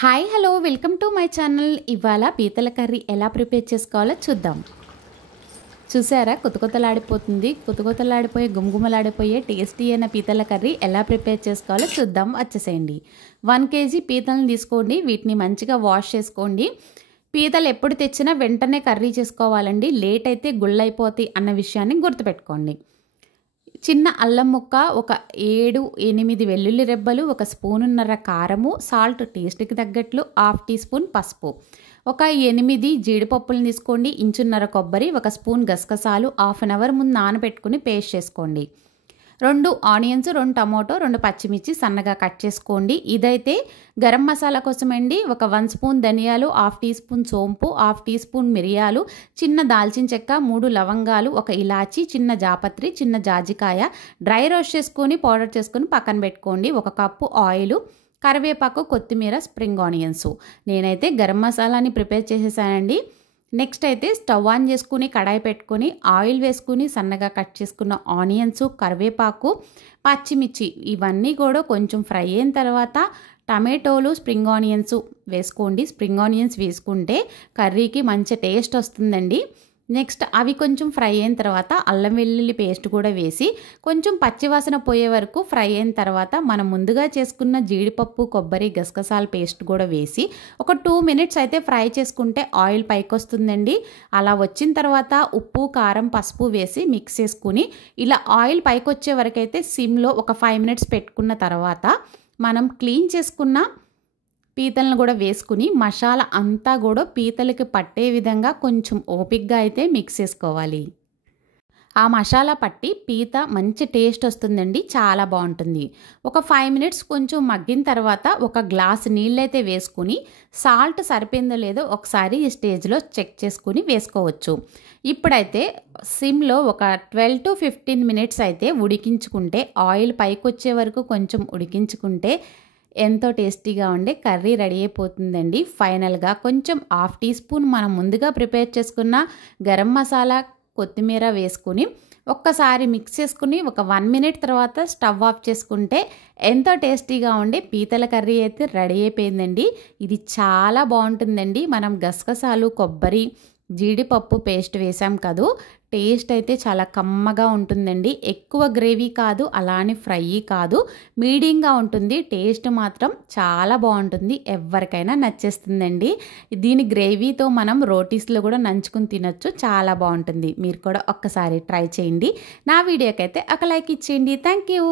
Hi hello welcome to my channel. ఇవాళ పీతల curry ఎలా ప్రిపేర్ చేసుకోవాలో చూద్దాం. చూసారా, కొత్తలాడిపోయే గుమగుమలాడిపోయే టేస్టీ అయిన పీతల కర్రీ ఎలా ప్రిపేర్ చేసుకోవాలో చూద్దాం. వచ్చేసేయండి. 1 కేజీ పీతలను తీసుకోండి. వీటిని మంచిగా వాష్ చేసుకోండి. పీతలు ఎప్పుడు తెచ్చినా వెంటనే కర్రీ చేసుకోవాలండి. లేట్ అయితే గుళ్ళైపోతాయి అన్న విషయాన్ని గుర్తుపెట్టుకోండి. చిన్న అల్లం ముక్క, ఒక 7-8 వెల్లుల్లి రెబ్బలు, 1 స్పూనున్నర కారము, సాల్ట్ టేస్ట్కి తగ్గట్లు, 1/2 టీ స్పూన్ పసుపు, ఒక 8 జీడిపప్పులను తీసుకోండి, ఇంచున్నర కొబ్బరి, 1 స్పూన్ గసగసాలు, హాఫ్ అన్ అవర్ ముందు నానబెట్టుకుని పేస్ట్ చేసుకోండి. 2 ఆనియన్స్, 2 టమాటో, 2 పచ్చిమిర్చి సన్నగా కట్ చేసుకోండి. ఇదైతే గరం మసాలా కోసమండి. ఒక 1 స్పూన్ ధనియాలు, 1/2 టీ స్పూన్ సోంపు, 1/2 టీ స్పూన్ మిరియాలు, చిన్న దాల్చిన చెక్క, 3 లవంగాలు, 1 ఇలాచి, చిన్న జాపత్రి, చిన్న జాజికాయ డ్రై రోస్ట్ చేసుకొని పౌడర్ చేసుకొని పక్కన పెట్టుకోండి. 1 కప్పు ఆయిల్, కరివేపాకు, కొత్తిమీర, స్ప్రింగ్ ఆనియన్స్. నేనైతే గరం మసాలాని ప్రిపేర్ చేసేసానండి. నెక్స్ట్ అయితే స్టవ్ ఆన్ చేసుకుని కడాయి పెట్టుకొని ఆయిల్ వేసుకుని సన్నగా కట్ చేసుకున్న ఆనియన్స్, కరివేపాకు, పచ్చిమిర్చి ఇవన్నీ కూడా కొంచెం ఫ్రై అయిన తర్వాత టమాటోలు, స్ప్రింగ్ ఆనియన్స్ వేసుకోండి. స్ప్రింగ్ ఆనియన్స్ వేసుకుంటే కర్రీకి మంచి టేస్ట్ వస్తుందండి. నెక్స్ట్ అవి కొంచెం ఫ్రై అయిన తర్వాత అల్లం వెల్లుల్లి పేస్ట్ కూడా వేసి కొంచెం పచ్చివాసన పోయే వరకు ఫ్రై అయిన తర్వాత మనం ముందుగా చేసుకున్న జీడిపప్పు, కొబ్బరి, గసగసాల పేస్ట్ కూడా వేసి ఒక 2 మినిట్స్ అయితే ఫ్రై చేసుకుంటే ఆయిల్ పైకి వస్తుందండి. అలా వచ్చిన తర్వాత ఉప్పు, కారం, పసుపు వేసి మిక్స్ చేసుకుని ఇలా ఆయిల్ పైకి వచ్చే వరకు అయితే సిమ్లో ఒక 5 మినిట్స్ పెట్టుకున్న తర్వాత మనం క్లీన్ చేసుకున్న పీతలను కూడా వేసుకుని మసాలా అంతా కూడా పీతలకి పట్టే విధంగా కొంచెం ఓపిక్గా అయితే మిక్స్ చేసుకోవాలి. ఆ మసాలా పట్టి పీత మంచి టేస్ట్ వస్తుందండి. చాలా బాగుంటుంది. ఒక 5 మినిట్స్ కొంచెం మగ్గిన తర్వాత 1 గ్లాస్ నీళ్ళైతే వేసుకుని సాల్ట్ సరిపోయిందో లేదో ఒకసారి ఈ స్టేజ్లో చెక్ చేసుకుని వేసుకోవచ్చు. ఇప్పుడైతే సిమ్లో ఒక 12 to 15 మినిట్స్ అయితే ఉడికించుకుంటే ఆయిల్ పైకి వచ్చే వరకు కొంచెం ఉడికించుకుంటే ఎంతో టేస్టీగా ఉండే కర్రీ రెడీ అయిపోతుందండి. ఫైనల్గా కొంచెం 1/2 టీ స్పూన్ మనం ముందుగా ప్రిపేర్ చేసుకున్న గరం మసాలా, కొత్తిమీర వేసుకుని ఒక్కసారి మిక్స్ చేసుకుని ఒక 1 మినిట్ తర్వాత స్టవ్ ఆఫ్ చేసుకుంటే ఎంతో టేస్టీగా ఉండే పీతల కర్రీ అయితే రెడీ అయిపోయిందండి. ఇది చాలా బాగుంటుందండి. మనం గసగసాలు, కొబ్బరి, జీడిపప్పు పేస్ట్ వేసాం కదూ, టేస్ట్ అయితే చాలా కమ్మగా ఉంటుందండి. ఎక్కువ గ్రేవీ కాదు, అలానే ఫ్రై కాదు, మీడియంగా ఉంటుంది. టేస్ట్ మాత్రం చాలా బాగుంటుంది. ఎవరికైనా నచ్చేస్తుందండి. దీని గ్రేవీతో మనం రోటీస్లో కూడా నంచుకుని తినొచ్చు. చాలా బాగుంటుంది. మీరు కూడా ఒక్కసారి ట్రై చేయండి. నా వీడియోకైతే ఒక లైక్ ఇచ్చేయండి. Thank you.